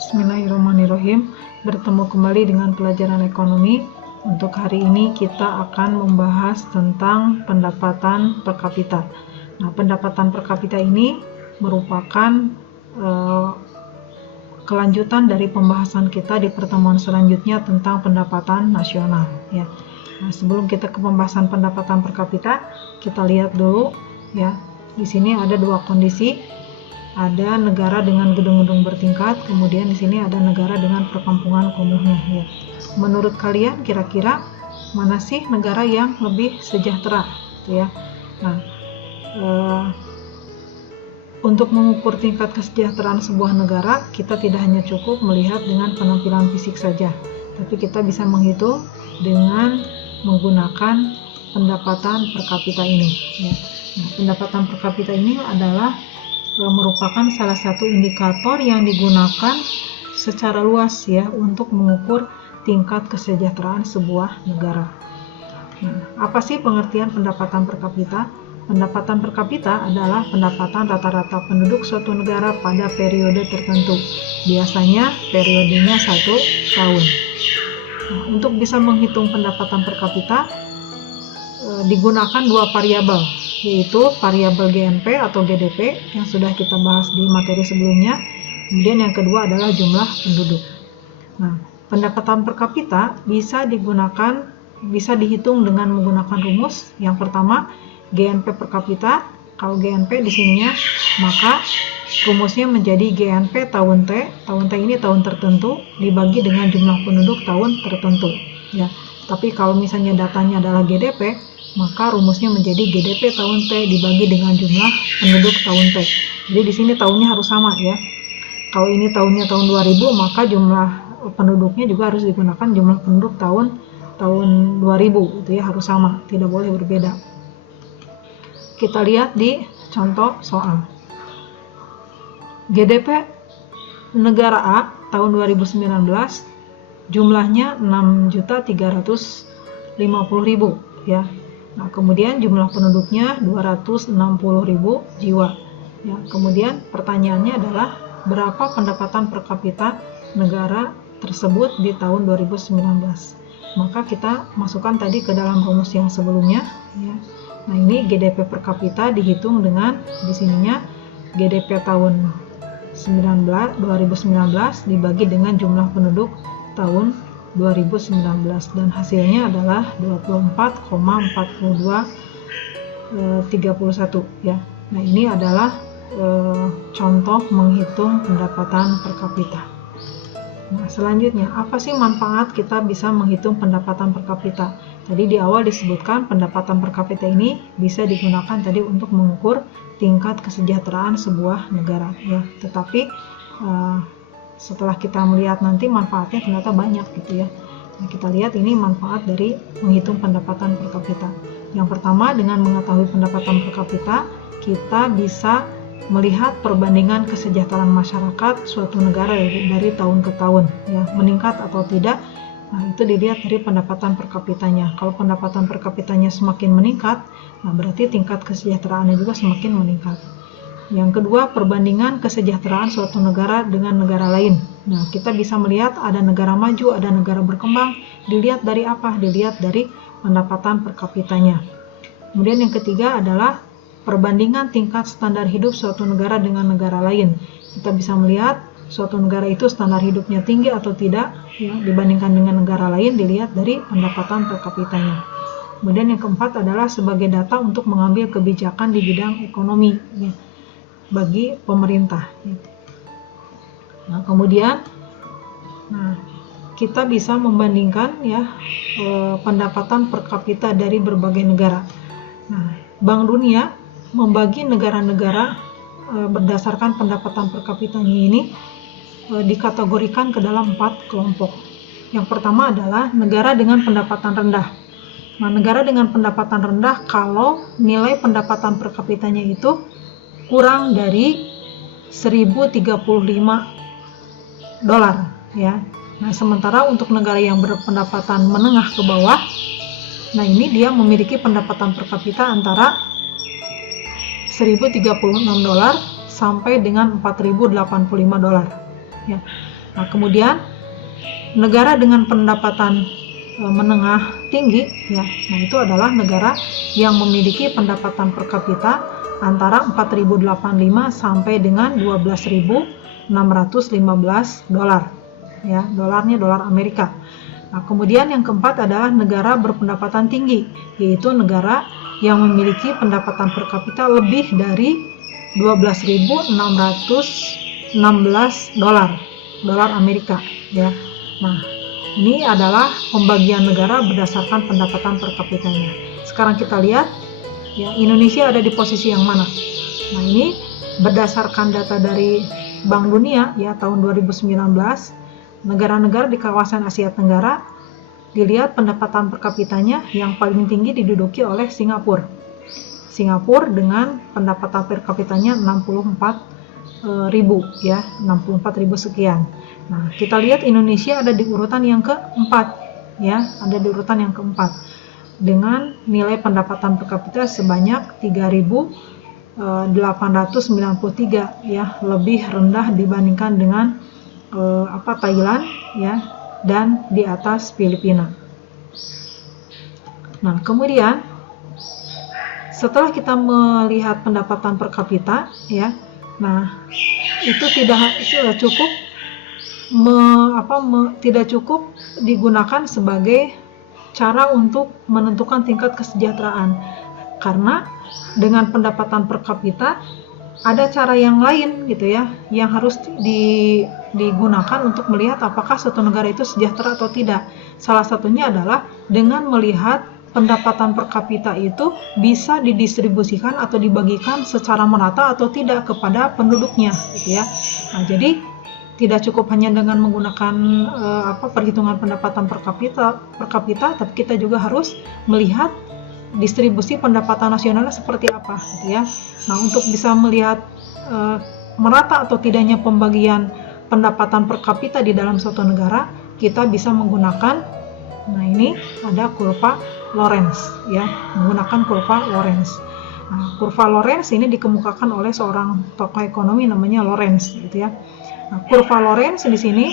Bismillahirrahmanirrahim. Bertemu kembali dengan pelajaran ekonomi. Untuk hari ini kita akan membahas tentang pendapatan per kapita. Nah, pendapatan per kapita ini merupakan kelanjutan dari pembahasan kita di pertemuan selanjutnya tentang pendapatan nasional. Ya. Nah, sebelum kita ke pembahasan pendapatan per kapita, kita lihat dulu ya. Di sini ada dua kondisi. Ada negara dengan gedung-gedung bertingkat, kemudian di sini ada negara dengan perkampungan kumuhnya. Ya. Menurut kalian kira-kira mana sih negara yang lebih sejahtera? Gitu ya. Nah, untuk mengukur tingkat kesejahteraan sebuah negara, kita tidak hanya cukup melihat dengan penampilan fisik saja, tapi kita bisa menghitung dengan menggunakan pendapatan per kapita ini. Ya. Nah, pendapatan per kapita ini adalah merupakan salah satu indikator yang digunakan secara luas ya untuk mengukur tingkat kesejahteraan sebuah negara. Nah, apa sih pengertian pendapatan per kapita? Pendapatan per kapita adalah pendapatan rata-rata penduduk suatu negara pada periode tertentu. Biasanya periodenya 1 tahun. Nah, untuk bisa menghitung pendapatan per kapita digunakan dua variabel, yaitu variabel GNP atau GDP yang sudah kita bahas di materi sebelumnya. Kemudian yang kedua adalah jumlah penduduk. Nah, pendapatan per kapita bisa dihitung dengan menggunakan rumus. Yang pertama, GNP per kapita. Kalau GNP di sininya, maka rumusnya menjadi GNP tahun T. Tahun T ini tahun tertentu dibagi dengan jumlah penduduk tahun tertentu. Ya. Tapi kalau misalnya datanya adalah GDP, maka rumusnya menjadi GDP tahun T dibagi dengan jumlah penduduk tahun T. Jadi di sini tahunnya harus sama ya. Kalau ini tahunnya tahun 2000, maka jumlah penduduknya juga harus digunakan jumlah penduduk tahun 2000 itu ya, harus sama, tidak boleh berbeda. Kita lihat di contoh soal. GDP negara A tahun 2019 jumlahnya 6.350.000 ya. Nah, kemudian jumlah penduduknya 260.000 jiwa. Ya, kemudian pertanyaannya adalah berapa pendapatan per kapita negara tersebut di tahun 2019? Maka kita masukkan tadi ke dalam rumus yang sebelumnya. Ya. Nah, ini GDP per kapita dihitung dengan di sininya GDP tahun 2019 dibagi dengan jumlah penduduk tahun 2019 dan hasilnya adalah 24,4231 ya. Nah, ini adalah contoh menghitung pendapatan per kapita. Nah, selanjutnya apa sih manfaat kita bisa menghitung pendapatan per kapita? Tadi di awal disebutkan pendapatan per kapita ini bisa digunakan tadi untuk mengukur tingkat kesejahteraan sebuah negara ya. Tetapi setelah kita melihat nanti manfaatnya ternyata banyak gitu ya. Nah, kita lihat ini manfaat dari menghitung pendapatan per kapita. Yang pertama, dengan mengetahui pendapatan per kapita, kita bisa melihat perbandingan kesejahteraan masyarakat suatu negara dari tahun ke tahun ya, meningkat atau tidak. Nah, itu dilihat dari pendapatan per kapitanya. Kalau pendapatan per kapitanya semakin meningkat, nah berarti tingkat kesejahteraannya juga semakin meningkat. Yang kedua, perbandingan kesejahteraan suatu negara dengan negara lain. Nah, kita bisa melihat ada negara maju, ada negara berkembang. Dilihat dari apa? Dilihat dari pendapatan per kapitanya. Kemudian yang ketiga adalah perbandingan tingkat standar hidup suatu negara dengan negara lain. Kita bisa melihat suatu negara itu standar hidupnya tinggi atau tidak ya, dibandingkan dengan negara lain dilihat dari pendapatan per kapitanya. Kemudian yang keempat adalah sebagai data untuk mengambil kebijakan di bidang ekonomi ya, bagi pemerintah. Nah, kemudian kita bisa membandingkan ya pendapatan per kapita dari berbagai negara. Nah, Bank Dunia membagi negara-negara berdasarkan pendapatan per kapitanya ini dikategorikan ke dalam 4 kelompok. Yang pertama adalah negara dengan pendapatan rendah. Nah, negara dengan pendapatan rendah kalau nilai pendapatan per kapitanya itu kurang dari 1035 dolar ya. Nah, sementara untuk negara yang berpendapatan menengah ke bawah, nah ini dia memiliki pendapatan per kapita antara 1036 dolar sampai dengan 4085 dolar ya. Nah, kemudian negara dengan pendapatan menengah tinggi ya, nah itu adalah negara yang memiliki pendapatan per kapita antara 4.085 sampai dengan 12.615 dolar ya, dolarnya dolar Amerika. Nah, kemudian yang keempat adalah negara berpendapatan tinggi, yaitu negara yang memiliki pendapatan per kapita lebih dari 12.616 dolar Amerika ya. Nah, ini adalah pembagian negara berdasarkan pendapatan per kapitanya. Sekarang kita lihat ya, Indonesia ada di posisi yang mana. Nah, ini berdasarkan data dari Bank Dunia ya tahun 2019, negara-negara di kawasan Asia Tenggara dilihat pendapatan per kapitanya yang paling tinggi diduduki oleh Singapura. Singapura dengan pendapatan per kapitanya 64.000 ya, 64.000 sekian. Nah, kita lihat Indonesia ada di urutan yang keempat ya, ada di urutan yang keempat dengan nilai pendapatan per kapita sebanyak 3.893 ya, lebih rendah dibandingkan dengan Thailand ya, dan di atas Filipina. Nah, kemudian setelah kita melihat pendapatan per kapita ya, nah itu tidak cukup tidak cukup digunakan sebagai cara untuk menentukan tingkat kesejahteraan, karena dengan pendapatan per kapita ada cara yang lain gitu ya, yang harus digunakan untuk melihat apakah suatu negara itu sejahtera atau tidak. Salah satunya adalah dengan melihat pendapatan per kapita itu bisa didistribusikan atau dibagikan secara merata atau tidak kepada penduduknya gitu ya. Nah, jadi tidak cukup hanya dengan menggunakan perhitungan pendapatan per kapita, tapi kita juga harus melihat distribusi pendapatan nasionalnya seperti apa gitu ya. Nah, untuk bisa melihat merata atau tidaknya pembagian pendapatan per kapita di dalam suatu negara, kita bisa menggunakan, nah ini ada kurva Lorenz ya, menggunakan kurva Lorenz. Nah, kurva Lorenz ini dikemukakan oleh seorang tokoh ekonomi namanya Lorenz gitu ya. Nah, kurva Lorenz di sini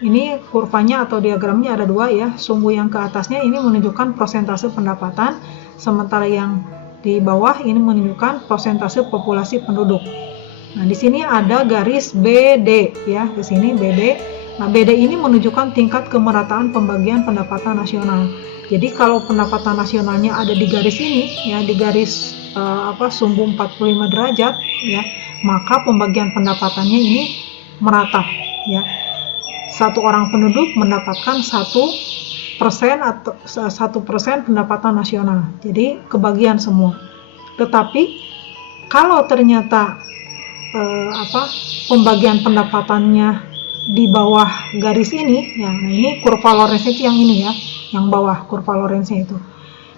ini kurvanya atau diagramnya ada dua ya. Sumbu yang ke atasnya ini menunjukkan persentase pendapatan, sementara yang di bawah ini menunjukkan persentase populasi penduduk. Nah, di sini ada garis BD ya, di sini BD. Nah, BD ini menunjukkan tingkat kemerataan pembagian pendapatan nasional. Jadi kalau pendapatan nasionalnya ada di garis ini ya, di garis sumbu 45 derajat ya, maka pembagian pendapatannya ini merata ya. Satu orang penduduk mendapatkan 1% atau 1% pendapatan nasional. Jadi kebagian semua. Tetapi kalau ternyata pembagian pendapatannya di bawah garis ini ya, nah ini kurva Lorenz-nya itu yang ini ya, yang bawah kurva Lorenz-nya itu.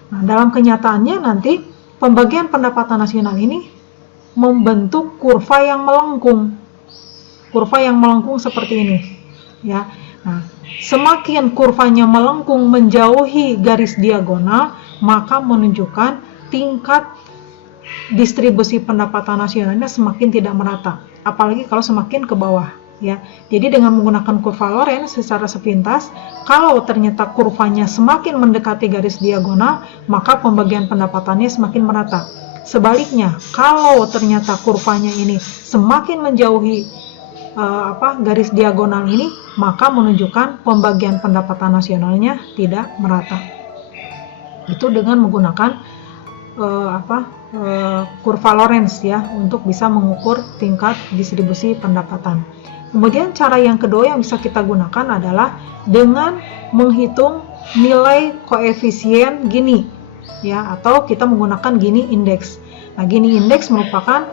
Nah, dalam kenyataannya nanti pembagian pendapatan nasional ini membentuk kurva yang melengkung. Kurva yang melengkung seperti ini ya. Nah, semakin kurvanya melengkung menjauhi garis diagonal, maka menunjukkan tingkat distribusi pendapatan nasionalnya semakin tidak merata, apalagi kalau semakin ke bawah ya. Jadi dengan menggunakan kurva Lorenz secara sepintas, kalau ternyata kurvanya semakin mendekati garis diagonal, maka pembagian pendapatannya semakin merata. Sebaliknya, kalau ternyata kurvanya ini semakin menjauhi garis diagonal ini, maka menunjukkan pembagian pendapatan nasionalnya tidak merata. Itu dengan menggunakan kurva Lorenz ya, untuk bisa mengukur tingkat distribusi pendapatan. Kemudian cara yang kedua yang bisa kita gunakan adalah dengan menghitung nilai koefisien Gini ya, atau kita menggunakan Gini index. Nah, Gini index merupakan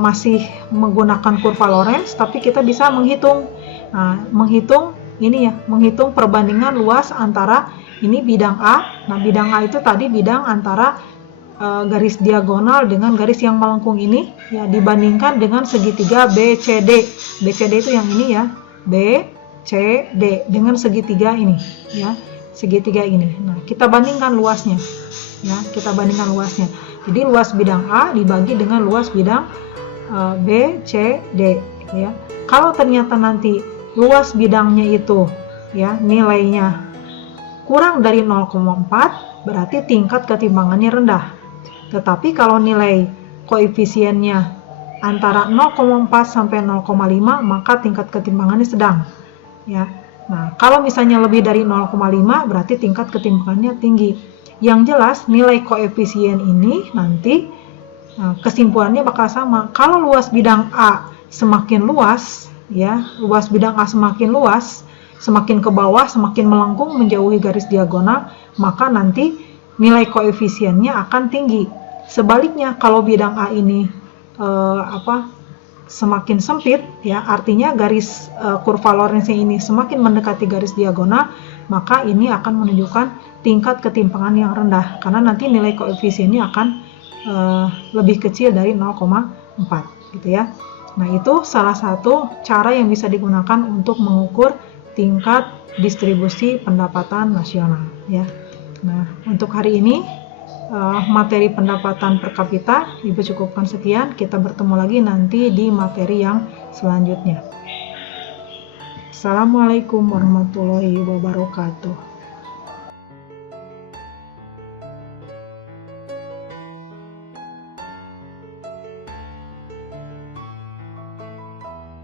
masih menggunakan kurva Lorenz, tapi kita bisa menghitung. Nah, menghitung ini ya, menghitung perbandingan luas antara ini bidang A. Nah, bidang A itu tadi bidang antara garis diagonal dengan garis yang melengkung ini ya, dibandingkan dengan segitiga BCD. BCD itu yang ini ya, BCD dengan segitiga ini ya, segitiga ini. Nah, kita bandingkan luasnya ya, kita bandingkan luasnya. Jadi luas bidang A dibagi dengan luas bidang BCD ya. Kalau ternyata nanti luas bidangnya itu ya nilainya kurang dari 0,4, berarti tingkat ketimpangannya rendah. Tetapi kalau nilai koefisiennya antara 0,4 sampai 0,5, maka tingkat ketimpangannya sedang ya. Nah, kalau misalnya lebih dari 0,5 berarti tingkat ketimpangannya tinggi. Yang jelas nilai koefisien ini nanti kesimpulannya bakal sama. Kalau luas bidang A semakin luas ya, luas bidang A semakin luas, semakin ke bawah, semakin melengkung menjauhi garis diagonal, maka nanti nilai koefisiennya akan tinggi. Sebaliknya kalau bidang A ini semakin sempit ya, artinya garis kurva Lorentz ini semakin mendekati garis diagonal, maka ini akan menunjukkan tingkat ketimpangan yang rendah karena nanti nilai koefisiennya akan lebih kecil dari 0,4 gitu ya. Nah, itu salah satu cara yang bisa digunakan untuk mengukur tingkat distribusi pendapatan nasional ya. Nah, untuk hari ini materi pendapatan per kapita Ibu cukupkan sekian. Kita bertemu lagi nanti di materi yang selanjutnya. Assalamualaikum warahmatullahi wabarakatuh.